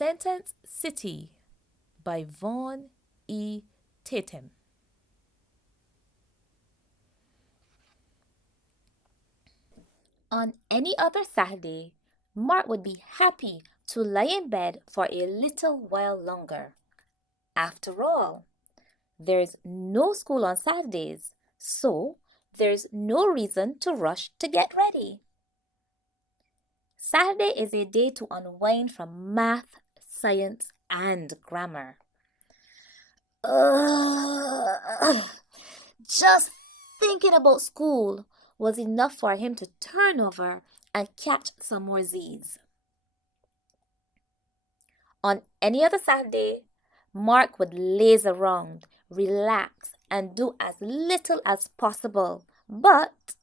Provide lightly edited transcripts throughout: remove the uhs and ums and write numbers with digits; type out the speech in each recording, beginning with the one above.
Sentence City by Vaughan E. Tatum. On any other Saturday, Mark would be happy to lie in bed for a little while longer. After all, there's no school on Saturdays, so there's no reason to rush to get ready. Saturday is a day to unwind from math, science, and grammar. Ugh. Just thinking about school was enough for him to turn over and catch some more Z's. On any other Saturday, Mark would laze around, relax, and do as little as possible, but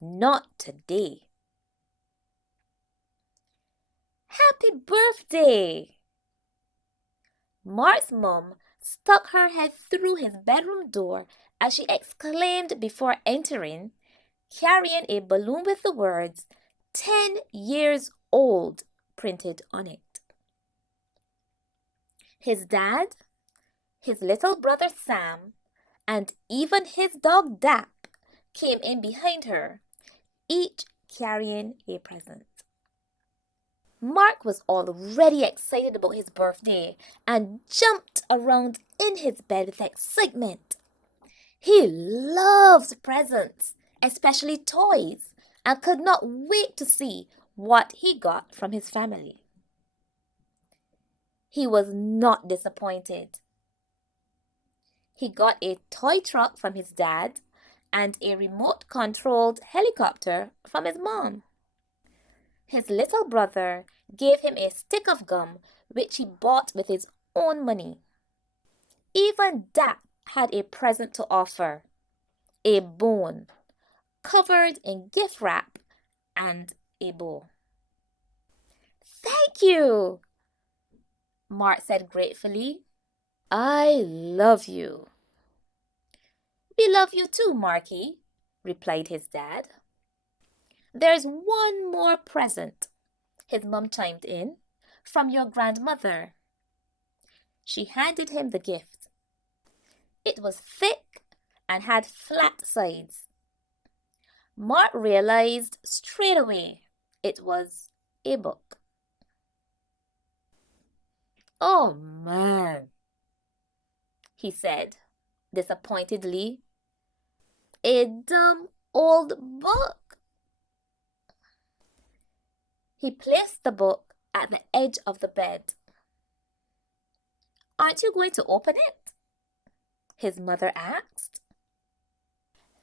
not today. Happy birthday! Mark's mum stuck her head through his bedroom door as she exclaimed before entering, carrying a balloon with the words 10 years old printed on it. His dad, his little brother Sam, and even his dog Dap came in behind her, each carrying a present. Mark was already excited about his birthday and jumped around in his bed with excitement. He loves presents, especially toys, and could not wait to see what he got from his family. He was not disappointed. He got a toy truck from his dad and a remote-controlled helicopter from his mom. His little brother gave him a stick of gum which he bought with his own money. Even Dap had a present to offer, a bone, covered in gift wrap and a bow. "Thank you," Mark said gratefully. "I love you." "We love you too, Marky," replied his dad. "There's one more present," his mum chimed in, "from your grandmother." She handed him the gift. It was thick and had flat sides. Mark realized straight away it was a book. "Oh man," he said disappointedly. "A dumb old book." He placed the book at the edge of the bed. "Aren't you going to open it?" his mother asked.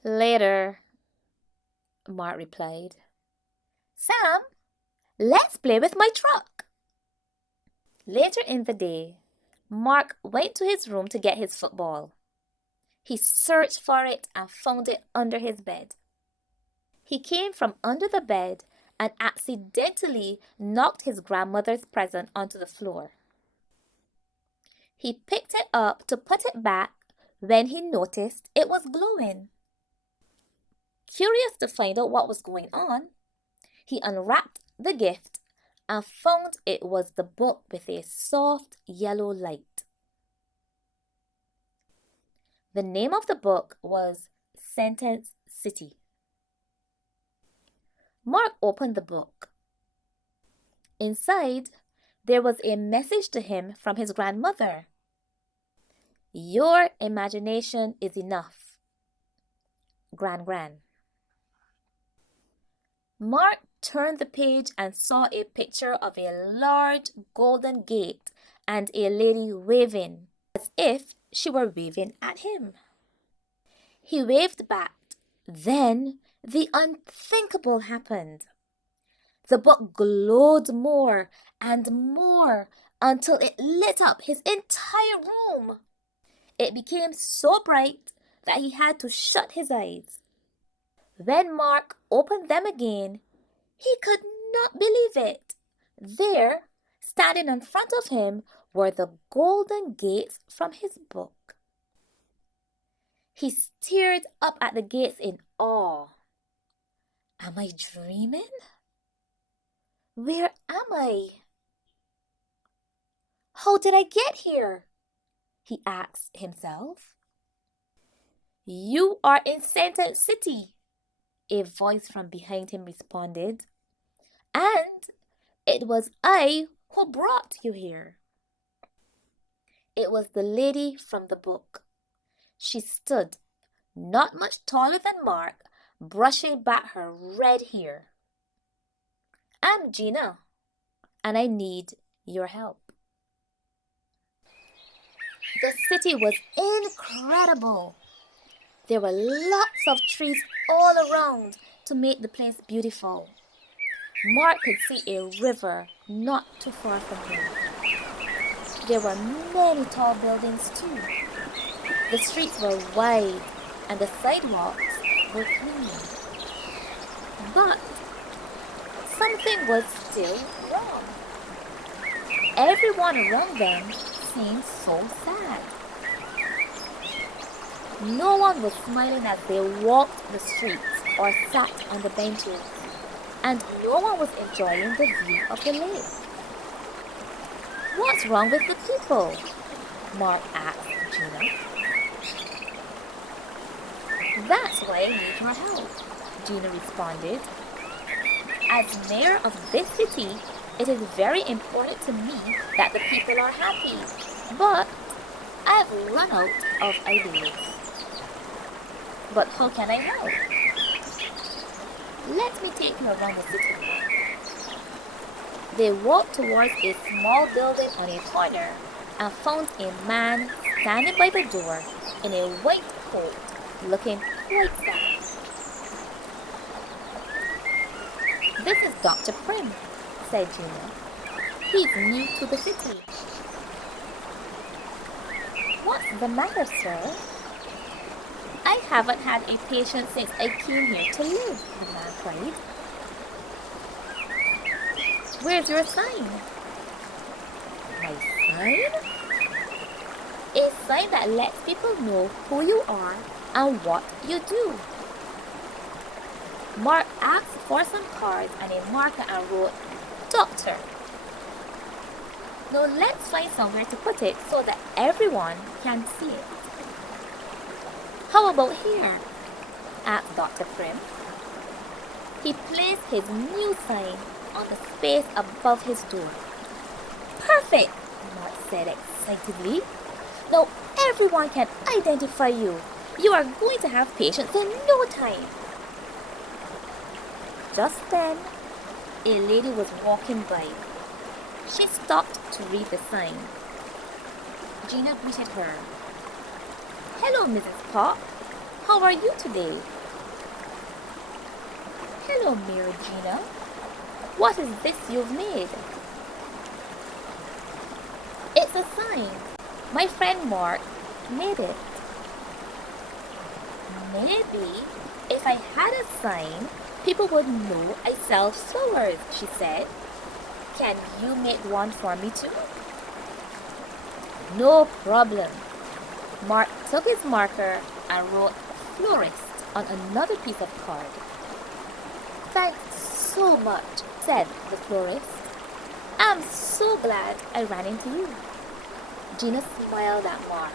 "Later," Mark replied. "Sam, let's play with my truck." Later in the day, Mark went to his room to get his football. He searched for it and found it under his bed. He came from under the bed and accidentally knocked his grandmother's present onto the floor. He picked it up to put it back when he noticed it was glowing. Curious to find out what was going on, he unwrapped the gift and found it was the book with a soft yellow light. The name of the book was Sentence City. Mark opened the book. Inside, there was a message to him from his grandmother. "Your imagination is enough, Gran. Mark turned the page and saw a picture of a large golden gate and a lady waving, as if she were waving at him. He waved back. Then the unthinkable happened. The book glowed more and more until it lit up his entire room. It became so bright that he had to shut his eyes. When Mark opened them again, he could not believe it. There, standing in front of him, were the golden gates from his book. He stared up at the gates in awe. Am I dreaming? Where am I? How did I get here? He asked himself. You are in Center City, a voice from behind him responded. And it was I who brought you here. It was the lady from the book. She stood, not much taller than Mark, brushing back her red hair. I'm Gina, and I need your help. The city was incredible. There were lots of trees all around to make the place beautiful. Mark could see a river not too far from him. There were many tall buildings too. The streets were wide and the sidewalks were clean. But something was still wrong. Everyone around them seemed so sad. No one was smiling as they walked the streets or sat on the benches, and no one was enjoying the view of the lake. What's wrong with the people? Mark asked Gina. That's why I need your help, Gina responded. As mayor of this city, it is very important to me that the people are happy, but I've run out of ideas. But how can I help? Let me take you around the city. They walked towards a small building on a corner and found a man standing by the door in a white coat, looking quite sad. This is Dr. Prim, said Gina. He's new to the city. What's the matter, sir? I haven't had a patient since I came here to live, the man cried. Where's your sign? My sign? A sign that lets people know who you are and what you do. Mark asked for some cards and a marker and wrote, Doctor. Now let's find somewhere to put it so that everyone can see it. How about here? Asked Dr. Prim. He placed his new sign on the space above his door. Perfect, Mark said excitedly. Now everyone can identify you. You are going to have patients in no time. Just then, a lady was walking by. She stopped to read the sign. Gina greeted her. Hello, Mrs. Pop. How are you today? Hello, Mayor Gina. What is this you've made? It's a sign. My friend Mark made it. Maybe if I had a sign, people would know I sell flowers, she said. Can you make one for me too? No problem. Mark took his marker and wrote florist on another piece of card. Thanks so much, said the florist. I'm so glad I ran into you. Gina smiled at Mark.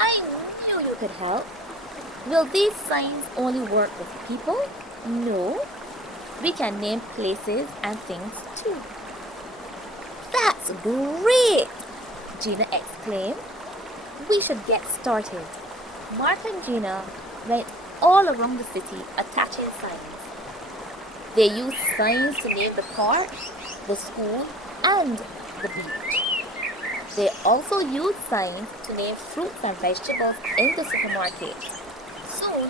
I knew you could help. Will these signs only work with people? No. We can name places and things too. That's great! Gina exclaimed. We should get started. Mark and Gina went all around the city attaching signs. They used signs to name the park, the school, and the beach. They also used signs to name fruits and vegetables in the supermarket. Soon,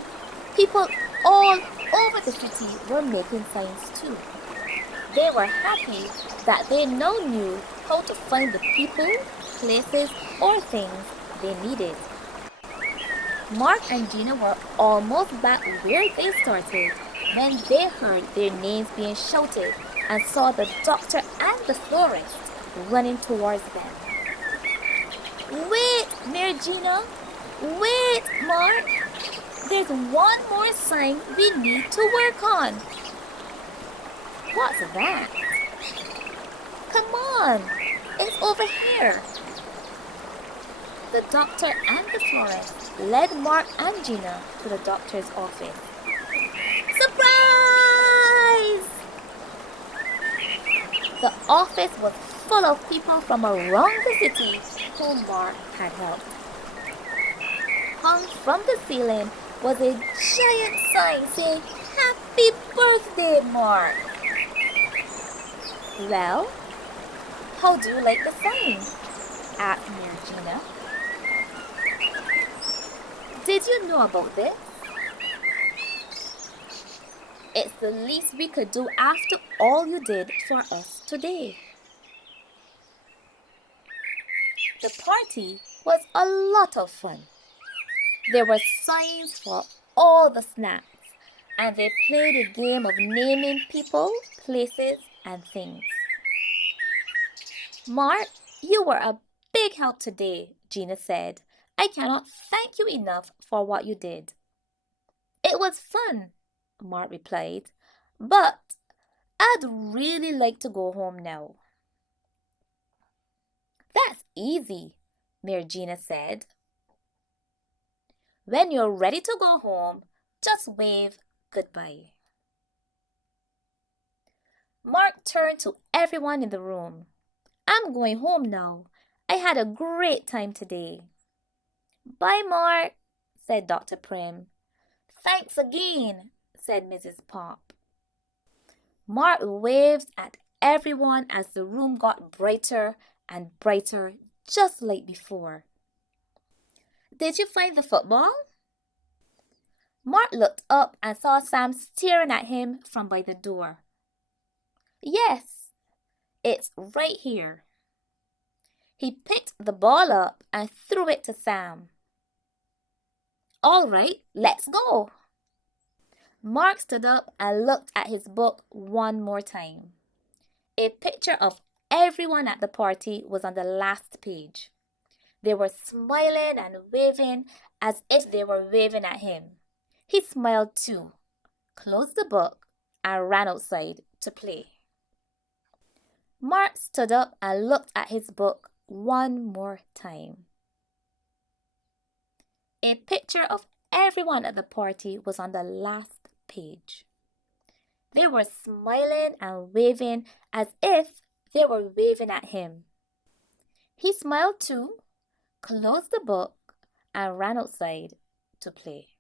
people all over the city were making signs too. They were happy that they now knew how to find the people, places, or things they needed. Mark and Gina were almost back where they started when they heard their names being shouted and saw the doctor and the florist running towards them. Wait, Mayor Gina! Wait, Mark! There's one more sign we need to work on. What's that? Come on! It's over here, The doctor and the florist led Mark and Gina to the doctor's office. Surprise! The office was full of people from around the city whom Mark had helped. Hung from the ceiling was a giant sign saying, "Happy birthday, Mark!" Well, how do you like the sign? Asked Mayor Gina. Did you know about this? It's the least we could do after all you did for us today. The party was a lot of fun. There were signs for all the snacks, and they played a game of naming people, places, and things. Mark, you were a big help today, Gina said. I cannot thank you enough for what you did. It was fun, Mark replied, but I'd really like to go home now. That's easy, Mayor Gina said. When you're ready to go home, just wave goodbye. Mark turned to everyone in the room. I'm going home now. I had a great time today. Bye, Mark, said Dr. Prim. Thanks again, said Mrs. Pop. Mark waved at everyone as the room got brighter and brighter, just like before. Did you find the football? Mark looked up and saw Sam staring at him from by the door. Yes, it's right here. He picked the ball up and threw it to Sam. All right, let's go. Mark stood up and looked at his book one more time. A picture of everyone at the party was on the last page. They were smiling and waving as if they were waving at him. He smiled too, closed the book, and ran outside to play. Mark stood up and looked at his book one more time. A picture of everyone at the party was on the last page. They were smiling and waving as if they were waving at him. He smiled too, closed the book, and ran outside to play.